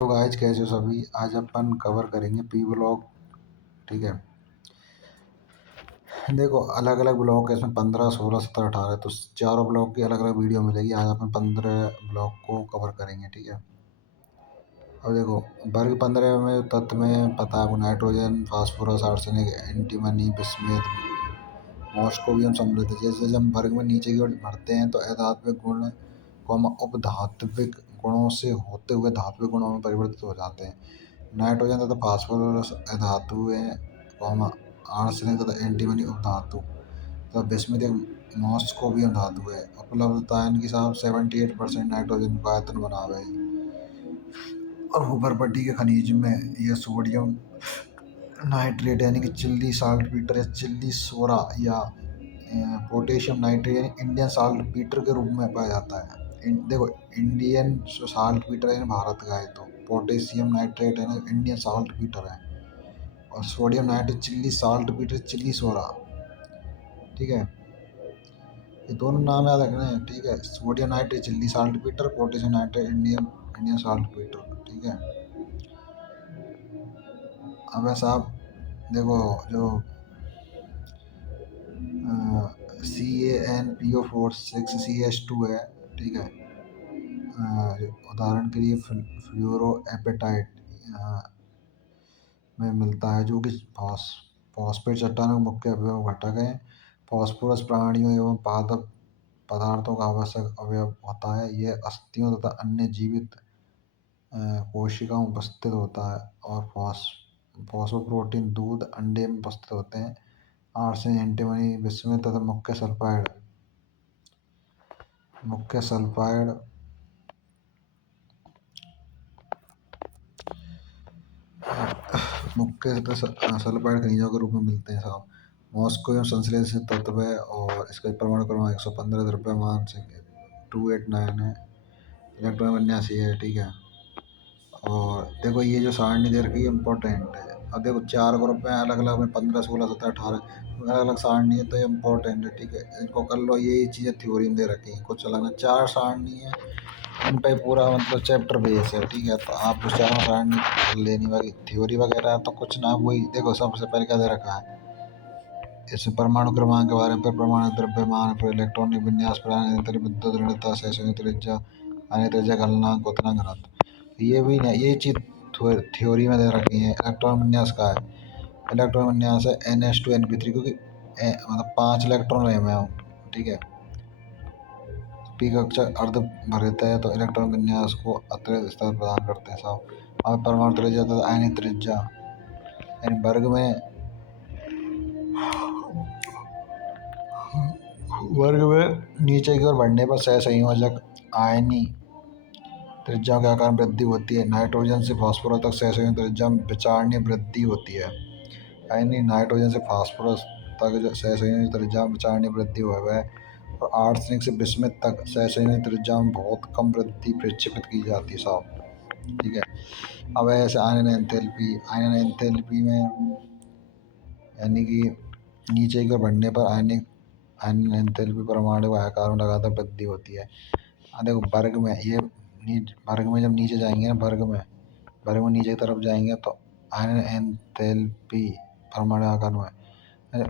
तो गाइस कैसे हो सभी। आज अपन कवर करेंगे पी ब्लॉक। ठीक है। देखो अलग अलग ब्लॉक है इसमें 15 16 17 18 तो चारों ब्लॉक की अलग अलग वीडियो मिलेगी। आज अपन 15 ब्लॉक को कवर करेंगे। ठीक है। अब देखो वर्ग 15 में तत्व में पता है आपको nitrogen phosphorus arsenic antimony bismuth moscovium समृद्ध। जैसे जैसे हम वर्ग में नीचे की ओर बढ़ते हैं तो अधात्विक गुण उपधात्विक गुणों से होते हुए धात्विक गुणों में परिवर्तित हो जाते हैं। नाइट्रोजन तथा फास्फोरस अधातु है, आर्सेनिक तथा एंटीमनी उपधातु तथा बिस्मिथ एक मॉस्कोवियम धातु है। उपलब्धता इनकी साहब 78% नाइट्रोजन का आयतन बनावे और ऊपरपट्टी के खनिज में यह सोडियम नाइट्रेट यानी कि चिल्ली साल्ट पीटर या चिल्ली सोरा या पोटेशियम नाइट्रेट यानी इंडियन साल्ट पीटर के रूप में पाया जाता है। देखो इंडियन साल्ट पीटर है भारत का है, तो पोटेशियम नाइट्रेट है ना इंडियन साल्ट पीटर है, और sodium nitrate Chile saltpetre Chile सोरा। ठीक है। ये दोनों नाम याद रखने हैं। ठीक है। Sodium nitrate Chile salt Peter, potassium nitrate Indian Indian salt Peter. ठीक है। अब ऐसा आप देखो जो CaNPO4 6 CH2 है। ठीक है। उदाहरण के लिए फ्लोरो एपेटाइट में मिलता है, जो कि फॉस्फेट चट्टानों के मुख्य अवयव घटक है। फॉस्फोरस प्राणियों एवं पादप पदार्थों का आवश्यक अवयव होता है। यह अस्थियों तथा अन्य जीवित कोशिकाओं में उपस्थित होता है और फॉस्फोप्रोटीन दूध अंडे में उपस्थित होते हैं। आर्सेनिक एंटीमनी बिस्मिथ तथा मुख्य सल्फाइड सल्फाइड खनिजों के रूप में मिलते हैं साहब। मॉस्को संश्लेषित तत्व है और इसका परमाणु क्रमांक 115 द्रव्यमान से 289 है, इलेक्ट्रॉन 89 है। ठीक है। और देखो ये जो सारणी दे रखी है इम्पोर्टेंट है। अब देखो चार ग्रुप में अलग अलग में 15 16 17 18 अलग अलग सारणी है, तो ये इम्पोर्टेंट है। ठीक है। इनको कर लो। यही चीज़ें थ्योरी में दे रखी हैं, कुछ अलग ना। चार सारणी है, इन पे पूरा मतलब चैप्टर बेस है। ठीक है। तो आप उस चारों सारणी कर लेनी बाकी थ्योरी वगैरह है तो कुछ ना। वही देखो सबसे पहले क्या दे रखा है इसमें परमाणु क्रमांक के बारे में, परमाणु द्रव्यमान पर, इलेक्ट्रॉनिक विन्यास पर, विद्युत ऋणता से त्रिज्या अन्य त्रिज्या गलनांक उतना घनत्व। ये भी नहीं, ये चीज़ थ्योरी में दे रखी है। इलेक्ट्रॉन विन्यास का है, इलेक्ट्रॉन विन्यास है NH2 NP3 क्योंकि मतलब 5 इलेक्ट्रॉन रहे मैं। ठीक है। पी कक्षा अर्ध भरित है तो इलेक्ट्रॉन विन्यास को अतिरिक्त स्तर प्रदान करते हैं साहब। और परमाणु त्रिज्या तथा आयनिक त्रिज्या यानी वर्ग में नीचे की ओर बढ़ने पर सहसंयोजक आयनी त्रिज्या के आकार में वृद्धि होती है। नाइट्रोजन से फास्फोरस तक सहसंयोजक त्रिज्या में विचारणीय वृद्धि होती है। यानी नाइट्रोजन से फास्फोरस तक सहसंयोजक त्रिज्या में विचारणीय वृद्धि हुआ है, और आर्सेनिक से बिस्मिथ तक सहसंयोजक त्रिज्या में बहुत कम वृद्धि प्रक्षेपित की जाती है साहब। ठीक है। अब ऐसे आयनन एंथैल्पी में यानी कि नीचे की ओर बढ़ने पर आयनन एंथैल्पी परमाणु के आकार में लगातार वृद्धि होती है। देखो वर्ग में ये वर्ग में जब नीचे जाएंगे ना, वर्ग में नीचे की तरफ जाएंगे तो आयनन एंथैल्पी परमाणु आकार में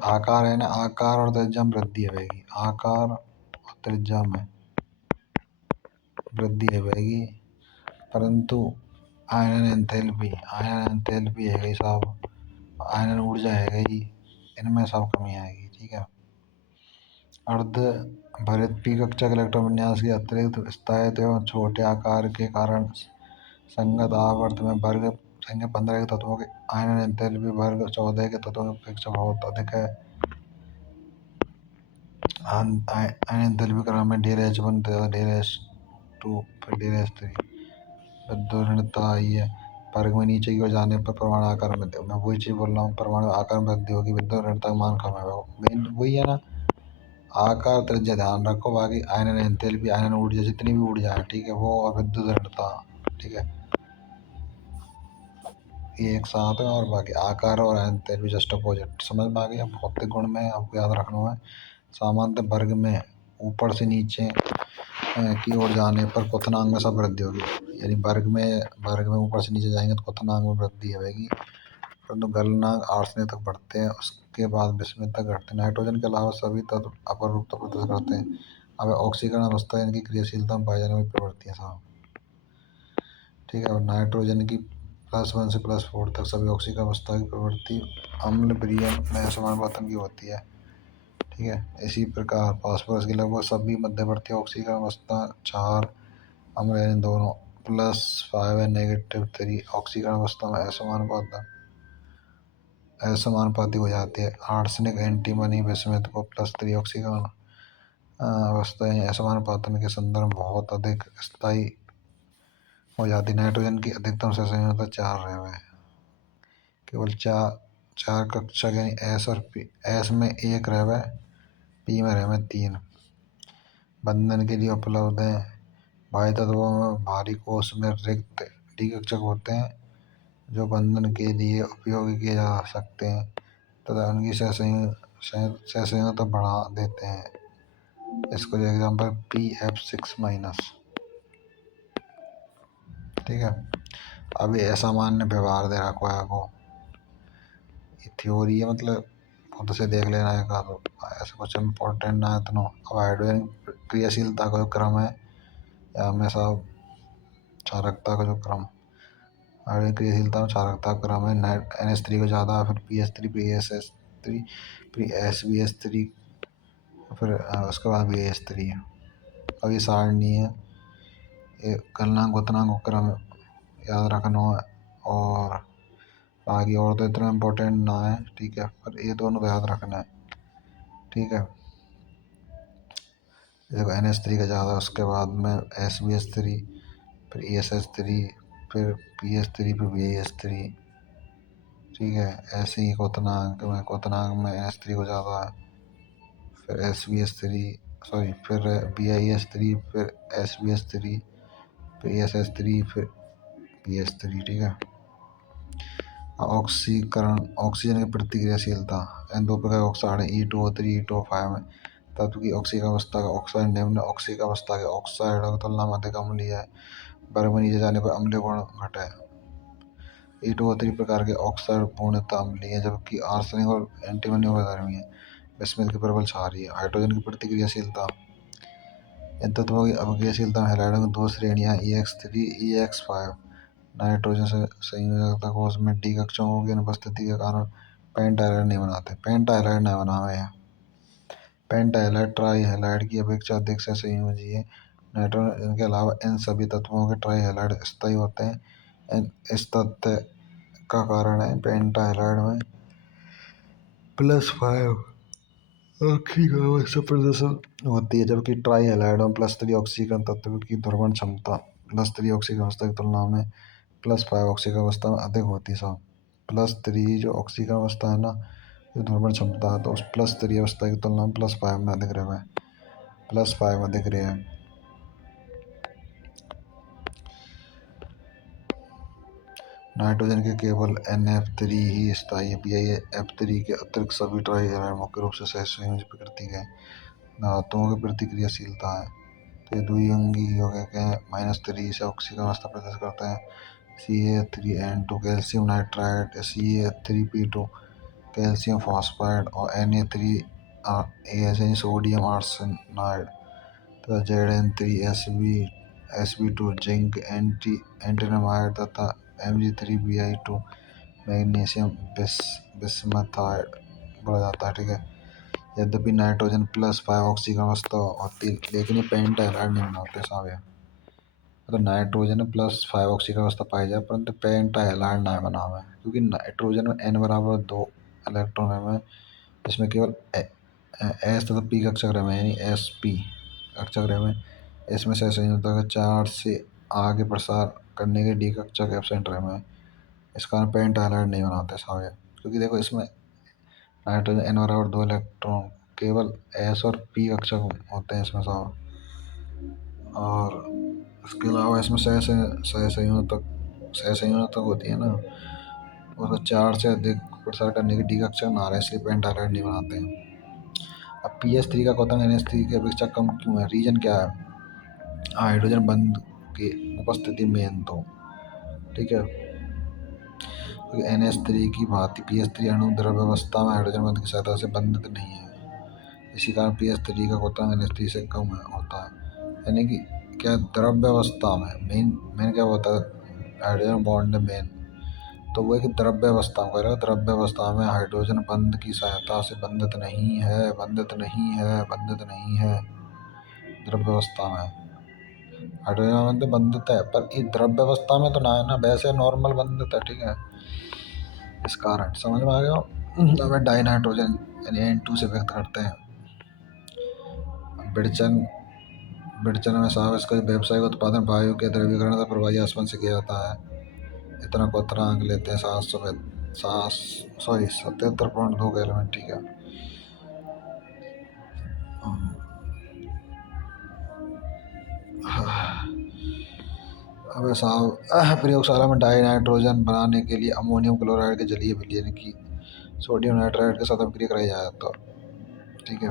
आकार है ना, आकार और त्रिज्या में वृद्धि होगी। आकार और त्रिज्या में वृद्धि होगी, परंतु आयनन एंथैल्पी है गई साहब, आयनन ऊर्जा है गई, इनमें सब कमी आएगी। ठीक है। अर्ध भरित पी कक्षा के इलेक्ट्रॉन विन्यास के अतिरिक्त स्थायित्व एवं छोटे आकार के कारण संगत आवर्त में वर्ग संख्या 15 के तत्वों के आयनन एंथैल्पी वर्ग 14 के तत्वों की अपेक्षा बहुत अधिक है। आयनन एंथैल्पी क्रम में ΔH1 ΔH2 फिर ΔH3 विद्युत ऋणता आई है। वर्ग में नीचे की ओर जाने पर परमाणु आकार में, मैं वही चीज़ बोल रहा हूँ, परमाणु आकार में वृद्धि होगी, विद्युत ऋणता का मान कम है। मेन वही है ना, आकार त्रिज्या ध्यान रखो। बाकी आयनन एंथैल्पी आयनन ऊर्जा जितनी भी ऊर्जा है, ठीक है, वो और विद्युत ऋणता, ठीक है, ये एक साथ है। और बाकी आकार और एंथैल्पी जस्ट अपोजिट। समझ में आ गया। भौतिक गुण में आपको याद रखना है, सामान्यतः वर्ग में ऊपर से नीचे की ओर जाने पर क्वथनांक में सब वृद्धि होगी। यानी वर्ग में ऊपर से नीचे जाएंगे तो क्वथनांक में वृद्धि होगी, परंतु गलनांक आर्सेनिक तक बढ़ते हैं, उसके बाद विस्मित तक घटते हैं। नाइट्रोजन के अलावा सभी तत्व अपरूपता प्रदर्शित करते हैं। अब ऑक्सीकरण अवस्था इनकी क्रियाशीलता में पाए जाने वाली प्रवृत्ति है साहब। ठीक है, और नाइट्रोजन की +1 से +4 तक सभी ऑक्सीकरण अवस्था की प्रवृत्ति अम्ल विलयन में समानुपातन की होती है। ठीक है, इसी प्रकार फास्फोरस की लगभग सभी मध्यवर्ती ऑक्सीकरण अवस्था 4 अम्ल यानी दोनों +5 है -3 ऑक्सीकरण अवस्था में असमानुपाती हो जाती है। आर्सेनिक एंटीमनी विस्मित को +3 ऑक्सीकरण अवस्था यानी असमानुपातन के संदर्भ में बहुत अधिक स्थायी हो जाती है। नाइट्रोजन की अधिकतम सहसंयोजकता 4 है, केवल चार कक्षक यानी एस और पी। एस में 1 है, पी में 3 बंधन के लिए उपलब्ध है। बाह्य तत्वों में भारी कोश में रिक्त डी कक्षक होते हैं जो बंधन के लिए उपयोग किए जा सकते हैं तथा उनकी सहसंयोजकता बढ़ा देते हैं। इसको एग्जाम्पल PF6-। ठीक है, अभी असामान्य व्यवहार दे रखा है आपको, थ्योरी है, मतलब खुद से देख लेना है का, तो ऐसा कुछ इम्पोर्टेंट ना है इतना। अब हाइड्रोजन क्रियाशीलता का जो क्रम है या हमेशा क्षारकता का जो क्रम, हाइड्रोजन क्रियाशीलता में क्षारकता का क्रम है NH3 को ज़्यादा, फिर PH3, फिर ASH3, फिर SBH3, फिर उसके बाद BH3। अब ये सारणी है, ये गलनांक क्वथनांक क्रम याद रखना है, और बाकी और तो इतना इम्पोर्टेंट ना है। ठीक है, पर ये दोनों तो याद रखना है। ठीक है, देखो NH3 का ज़्यादा, उसके बाद में SBH3, फिर ESH3, फिर PH3, फिर BH3। ठीक है, ऐसे ही क्वथनांक में NH3 को ज़्यादा है, फिर SBH3, सॉरी, फिर BiH3, फिर SBH3, फिर ESH3, फिर BH3। ठीक है, ऑक्सीजन की प्रतिक्रियाशीलता इन दो प्रकार के ऑक्साइड है E2O3, E2O5 में तत्व की ऑक्सीकरण अवस्था का ऑक्साइड निम्न ऑक्सीकरण अवस्था के ऑक्साइड की तुलना में अधिक अम्लीय है। वर्ग में नीचे जाने पर अम्लीय गुण घटे। E2O3 प्रकार के ऑक्साइड पूर्णतः अम्लीय है, जबकि आर्सेनिक और एंटीमनी अधर्मी है। विस्मित की प्रबल क्षारीय है। हाइड्रोजन की प्रतिक्रियाशीलता इन तत्वों की अपक्रियाशीलता में हैलाइडों की 2 श्रेणियां EX3, EX5। नाइट्रोजन से संयोजकता कोश में डी कक्षकों की अनुपस्थिति के कारण पेंटाहाइलाइड नहीं बनाते। पेंटाहाइलाइड नहीं बनावे हैं। पेंटाहाइलाइड ट्राईहाइलाइड की अपेक्षा अधिक सहसंयोजी है। नाइट्रोजन के अलावा इन सभी तत्वों के ट्राईहाइलाइड स्थायी होते हैं। इस तथ्य का कारण है पेंटाहाइलाइड में +5 ऑक्सीकरण अवस्था प्रदर्शन होती है, जबकि ट्राईहाइलाइड में +3 ऑक्सीकरण तत्व की ध्रुवण क्षमता +3 ऑक्सीकरण अवस्था की तुलना में +5 ऑक्सीकरण अवस्था में अधिक होती है साहब। +3 जो ऑक्सीकरण अवस्था है ना, जो ध्रुवण क्षमता है, तो उस +3 अवस्था की तुलना में +5 में अधिक रहे, +5 में अधिक रहे हैं। नाइट्रोजन के केवल NF3 ही स्थायी है। BiF3 के अतिरिक्त सभी ट्राईहाइलाइड मुख्य रूप से सहसंयोजी प्रकृति के धातुओं की प्रतिक्रियाशीलता है। तो ये द्विअंगी यौगिक हैं। -3 से ऑक्सीकरण अवस्था प्रदर्शित करते हैं। CA3N2 calcium nitride, CA3P2 calcium phosphide और Na3AS सोडियम आर्सेनाइड तथा Zn3Sb2 जिंक एंटीनमाइड तथा Mg3Bi2 मैग्नीशियम बिस्मथाइड बोला जाता है। ठीक है, यद्यपि नाइट्रोजन +5 ऑक्सीकरण अवस्था होती है, लेकिन ये पेंटाहाइलाइड नहीं बनाते साहब। तो नाइट्रोजन में +5 ऑक्सीकरण अवस्था पाई जाए, परंतु पेंटाहाइलाइड ना बनावे, क्योंकि नाइट्रोजन में N बराबर 2 इलेक्ट्रॉन है, जिसमें केवल S तथा P कक्षक रहे, यानी sp कक्षक रहे। इसमें सहसंयोजकता का 4 से आगे प्रसार करने के डी कक्षक एब्सेंट रहे। इस कारण पेंटाहाइलाइड नहीं बनाते साहब, क्योंकि देखो इसमें नाइट्रोजन N बराबर 2 इलेक्ट्रॉन, केवल S और P कक्षक होते हैं इसमें साहब। और इसके अलावा इसमें सहसंयोजकता होती है ना, उसको 4 से अधिक प्रसार करने की डी कक्षक ना रहे, इसलिए पेंटाहाइलाइड नहीं बनाते हैं। अब PH3 का क्वथनांक NH3 की अपेक्षा कम क्यों है? रीजन क्या है? हाइड्रोजन बंध की उपस्थिति में तो ठीक है। NH3 की भांति PH3 अणु द्रव अवस्था में हाइड्रोजन बंध की सहायता से बंधित नहीं है। इसी कारण PH3 का क्वोटिंग NH3 से कम होता है। यानी कि क्या द्रव्य अवस्था में मेन क्या होता है हाइड्रोजन बॉन्ड मेन, तो वो एक द्रव्य अवस्था में कह द्रव्य अवस्था में हाइड्रोजन बंध की सहायता से बंधित नहीं है, बंधित नहीं है, बंधित नहीं है। द्रव्य अवस्था में हाइड्रोजन बंध बंधित है, पर ये द्रव्य अवस्था में तो ना है ना, वैसे नॉर्मल बंधित है, ठीक है। इस कारण समझ में आ गया। अब डाई नाइट्रोजन यानी N2 से व्यक्त करते हैं। विडचन में साहब इसका व्यावसायिक उत्पादन वायु के द्रवीकरण तथा प्रवाही आसमान से किया जाता है। इतना क्वथनांक लेते हैं 77.2 का एलिमेंट, ठीक है। अब साहब प्रयोगशाला में डाई नाइट्रोजन बनाने के लिए अमोनियम क्लोराइड के जलीय विलयन की सोडियम नाइट्राइड के साथ अभिक्रिया कराई जाए तो ठीक है।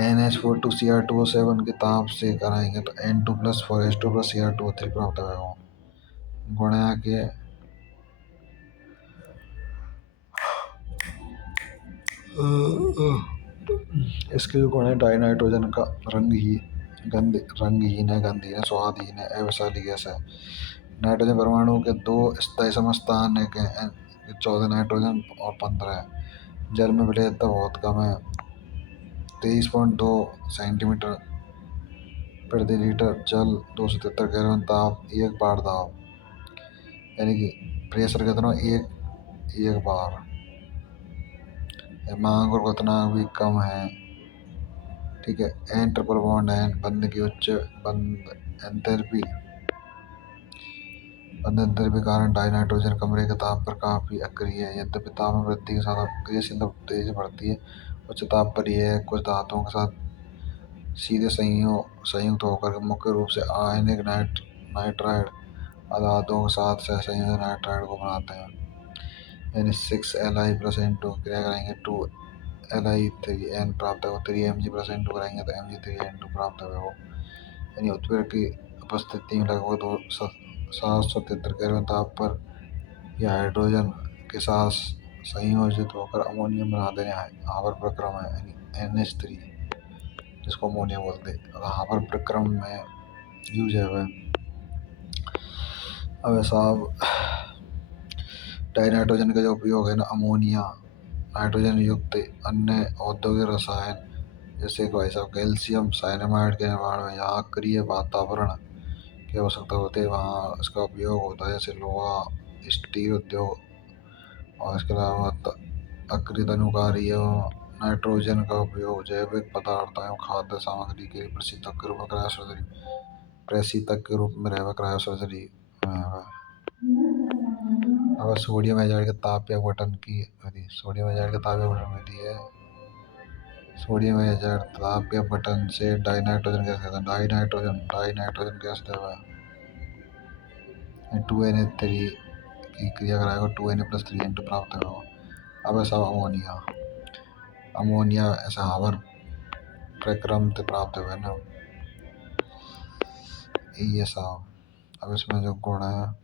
NH4 टू Cr2O7 के ताप से कराएंगे तो N2+4H2+Cr2O3 प्राप्त होगा। गुणा के इसके गुण है डाई नाइट्रोजन का रंगहीन है, गंधहीन है, स्वादहीन है, अवैसाली गैस है। नाइट्रोजन परमाणु के 2 स्थायी समस्थान है, 14 नाइट्रोजन और 15 है। जल में विलेयता बहुत कम है, 23.2 सेंटीमीटर प्रति लीटर जल, 273 केल्विन ताप, 1 बार दाब, यानी कि प्रेशर कितना एक बार। मांग और क्वथनांक भी कम है, ठीक है। N ट्रिपल बॉन्ड N बंध की उच्च बंध एंथैल्पी के कारण डाई नाइट्रोजन कमरे के ताप पर काफी अक्रिय है। यद्यपि ताप में वृद्धि के साथ अक्रियशीलता तेजी बढ़ती है। उच्च ताप पर यह कुछ धातुओं के साथ सीधे संयुक्त होकर मुख्य रूप से आयनिक नाइट्राइड अधातुओं के साथ सहसंयोजक नाइट्राइड को बनाते हैं। यानी 6Li+N2 क्रिया करेंगे 2Li3N प्राप्त होगा, 3Mg+N2 करेंगे तो Mg3N2 प्राप्त होगा। यानी उत्प्रेरक की उपस्थिति में लगभग 773 केल्विन ताप पर यह हाइड्रोजन के साथ संयोजित होकर अमोनियम बना देने हावर प्रक्रम है, यानी NH3 जिसको अमोनिया बोलते हैं। हावर प्रक्रम में यूज है वह। अब साहब डाई नाइट्रोजन का जो उपयोग है ना, अमोनिया नाइट्रोजन युक्त अन्य औद्योगिक रसायन जैसे कि भाई साहब कैल्शियम साइनामाइड के निर्माण में यहाँ अक्रिय वातावरण की आवश्यकता होती है, वहाँ इसका उपयोग होता है, जैसे लोहा, स्टील उद्योग। और इसके अलावा अक्रिय अनुकारी एवं नाइट्रोजन का उपयोग जैविक पदार्थ एवं खाद्य सामग्री के प्रशीतक के रूप में क्रायोसर्जरी में है। अब सोडियम एजाइड के ताप या बटन की विधि, सोडियम एजाइड के ताप या बटन विधि है। सोडियम एजाइड ताप या बटन से डाई नाइट्रोजन गैस देता है। डाई नाइट्रोजन गैस देता है। 2Na3 की क्रिया कराएगा, 2Na+3N2 प्राप्त होगा। अब ऐसा अमोनिया ऐसा हावर प्रक्रम से प्राप्त हुआ ना ये साहब। अब इसमें जो गुण है,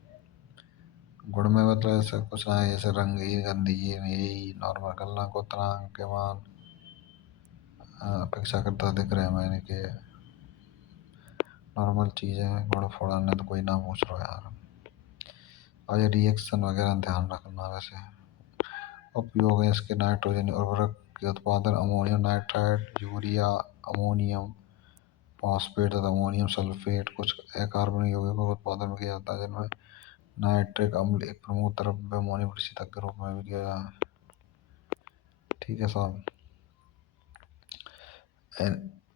गुण में मतलब ऐसा कुछ ना है, जैसे रंगीन, गंधहीन, यही नॉर्मल गलना क्वथनांक के मान अपेक्षाकृत अधिक रहे, मैंने कि नॉर्मल चीज़ें। गुण फोड़ने तो कोई ना पूछ रहा यार। और ये रिएक्शन वगैरह ध्यान रखना। वैसे उपयोग है इसके नाइट्रोजन उर्वरक के उत्पादन, ammonium nitride, urea, ammonium phosphate तथा अमोनियम सल्फेट कुछ अकार्बनिक यौगिकों का उत्पादन में किया जाता है, जिनमें नाइट्रिक अम्ल एक प्रमुख द्रव्य अमोनियम प्रशीतक के रूप में भी किया जाता है, ठीक है साहब।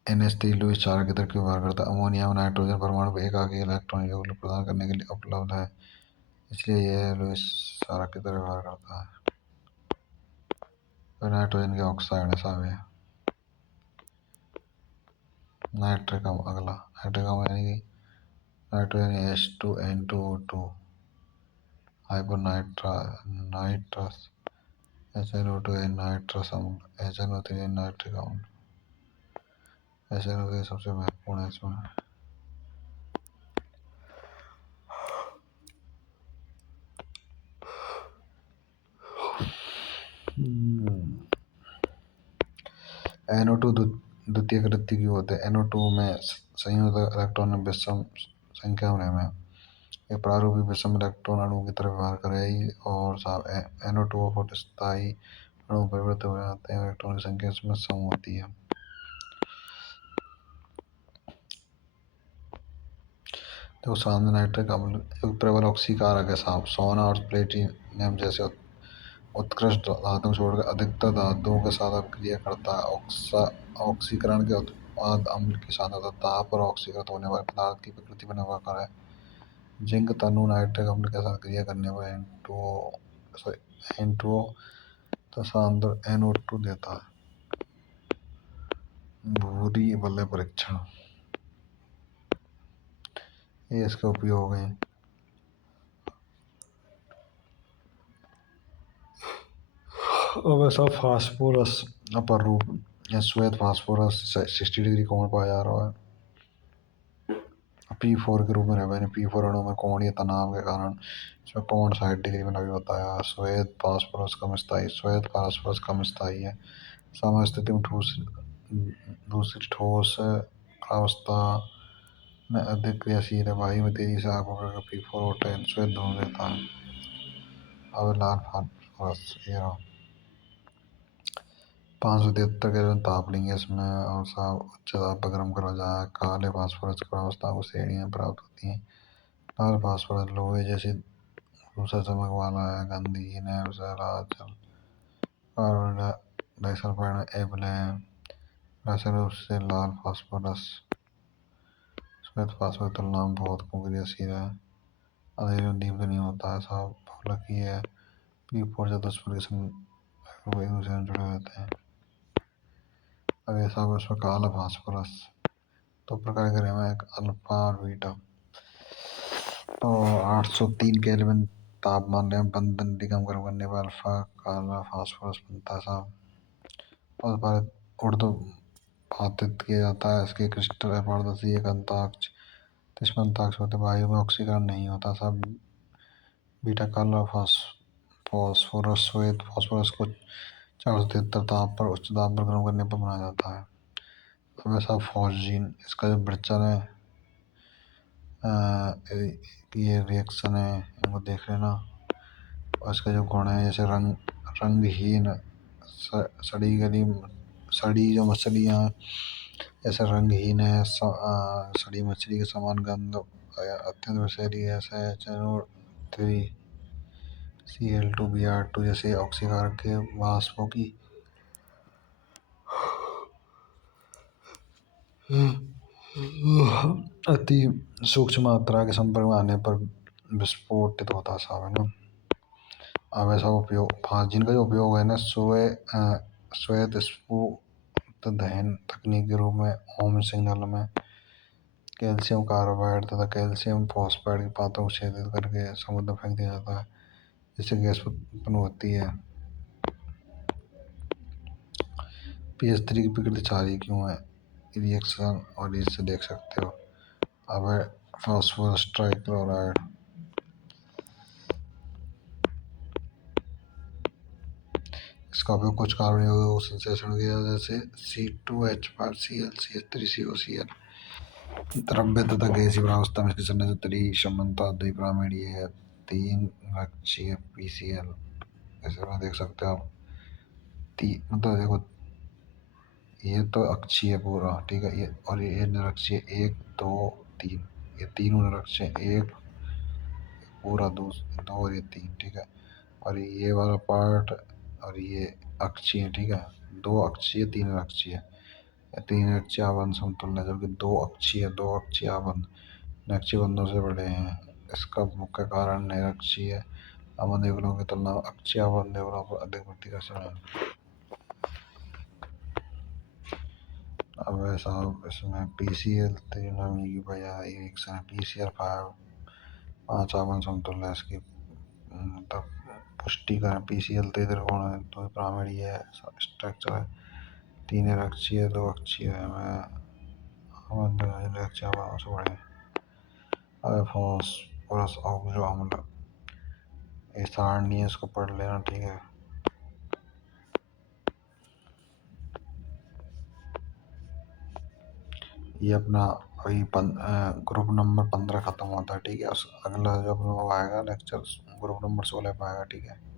NH3 लुईस चार की तरह व्यवहार करता है। अमोनिया में नाइट्रोजन परमाणु को एकाकी इलेक्ट्रॉन युगल प्रदान करने के लिए उपलब्ध है, इसलिए यह लुईस चार की तरह व्यवहार करता है। तो नाइट्रोजन के ऑक्साइड है साहब ये। नाइट्रिक अगला नाइट्रिक यानी कि nitrogen H2N2O2 hyponitrous, HNO2 nitrous अम्ल, HNO3 नाइट्रिक अम्ल। ऐसे लोग सबसे महत्वपूर्ण है इसमें। NO2 द्वितीय कृत्य क्यों होते हैं? NO2 में संयुक्त इलेक्ट्रॉन विषम संख्या में है। ये प्रारूपी विषम इलेक्ट्रॉन अणु की तरह व्यवहार करेगी और NO2 स्थायी अणु परिवर्तित हो जाते हैं। इलेक्ट्रॉन की संख्या इसमें सम होती है। तो सामने नाइट्रिक अम्ल एक प्रबल ऑक्सीकारक है साहब। सोना और प्लेटिनम जैसे उत्कृष्ट धातुओं छोड़कर अधिकतर धातुओं के साथ क्रिया करता है। ऑक्सीकरण के उत्पाद अम्ल की सांद्रता ताप और ऑक्सीकृत होने वाले पदार्थ की प्रकृति पर निर्भर करे। जिंक तनु नाइट्रिक अम्ल के साथ क्रिया करने पर N2O सांद्र NO2 देता है। भूरी वलय परीक्षण, ये इसके उपयोग हैं। अब ऐसा फास्फोरस अपर रूप या श्वेत फास्फोरस 60 डिग्री कोण पाया जा रहा है। P4 के रूप में रहने P4 अणु में कोणीय तनाव के कारण इसमें कोण 60 डिग्री में लगे होता है। श्वेत फास्फोरस कम स्थायी है। सामान्य स्थिति में दूसरी ठोस अवस्था में अधिक क्रियाशील है। वायु में तेजी से आग पकड़कर P4 और श्वेत धुआं देता है। अब लाल फास्फोरस 573 केल्विन ताप लेंगे इसमें और साहब उच्च दाब पर गर्म करा जाए। काले फास्फोरस की अवस्था को श्रेणियाँ प्राप्त होती हैं। लाल फास्फोरस लोहे जैसे दूसरा चमक वाला है, गंधहीन है, कार्बन डाइसल्फाइड में एबल है। वैसे रूप से लाल फास्फोरस श्वेत फास्फोरस की तुलना में बहुत कम क्रियाशील है। अंधेरे में दीप्त नहीं होता है साहब। हालांकि यह P4 चतुष्फलक एक दूसरे में जुड़े रहते हैं। अब ऐसा उसमें काला फास्फोरस दो प्रकार के रेमा, एक अल्फा और बीटा। और 803 केल्विन तापमान में बंधन कम गर्म करने पर अल्फा काला फास्फोरस बनता है साहब। और पर उर्ध्वपातित किया जाता है। इसके क्रिस्टल अपारदर्शी एक अंताक्ष अंताक्ष होते। वायु में ऑक्सीकरण नहीं होता साहब। बीटा काला फास्फोरस श्वेत फास्फोरस को 473 ताप पर उच्च दाब पर गर्म करने पर बनाया जाता है। अब ऐसा फॉस्जीन, इसका जो वृक्षण है ये रिएक्शन है, इनको देख लेना। और इसका जो गुण है जैसे रंगहीन सड़ी जो मछलियाँ ऐसे रंगहीन है। सड़ी मछली के समान गंध, अत्यंत विषैली गैस है। NO3 Cl2 Br2 जैसे ऑक्सीकारक के वाष्पों की अति सूक्ष्म मात्रा के संपर्क में आने पर विस्फोटित होता है ना। अब ऐसा उपयोग फास्जीन का जो उपयोग है ना श्वेत स्फुट दहन तकनीक के रूप में ओम सिग्नल में कैल्शियम कार्बाइड तथा कैल्शियम फॉस्फाइड के पात्रों को छेदित करके समुद्र में फेंक दिया जाता है, जिससे गैस उत्पन्न होती है। PH3 की प्रकृति क्षारीय क्यों है? रिएक्शन और इससे देख सकते हो। अब है फास्फोरस ट्राइक्लोराइड, इसका उपयोग कुछ कार्बन यौगिकों को संश्लेषण किया जैसे C2H5Cl CH3COCl। द्रव्य तथा गैसीय अवस्था में इसकी संरचना त्रिसमानता द्विपिरामिडीय है। 3 अक्षीय PCl ऐसे देख सकते हो आप। मतलब देखो ये तो अक्षीय पूरा ठीक है, ये और ये निरक्षीय 1 2 3, ये तीनों निरक्षीय, एक पूरा दो और ये 3 ठीक है। और ये वाला पार्ट और ये अक्षीय ठीक है। 2 अक्षीय 3 निरक्षीय। 3 अक्षीय आबंध समतुल्य, जबकि 2 अक्षीय आबंध निरक्षीय बंधों से बड़े हैं। इसका मुख्य कारण निरक्षीय आबंध युगलों की तुलना में अक्षीय आबंध युगलों पर अधिक प्रतिकर्षण है। अब ऐसा इसमें PCl त्रिनमी की बजाय PCl5 5 आबंध समतुल्य है। इसकी मतलब पुष्टि करें PCl त्रिकोण है, तो पिरामिड ये स्ट्रक्चर है। 3 अक्षीय 2 अक्षीय है। हमारे लेक्चर से बड़े अबे फॉस्फोरस ऑक्सो अम्ल ये सारणी है, इसको पढ़ लेना ठीक है। ये अपना अभी ग्रुप नंबर 15 खत्म होता है ठीक है। अगला जब वो आएगा लेक्चर ग्रुप नंबर 16 पे आएगा ठीक है।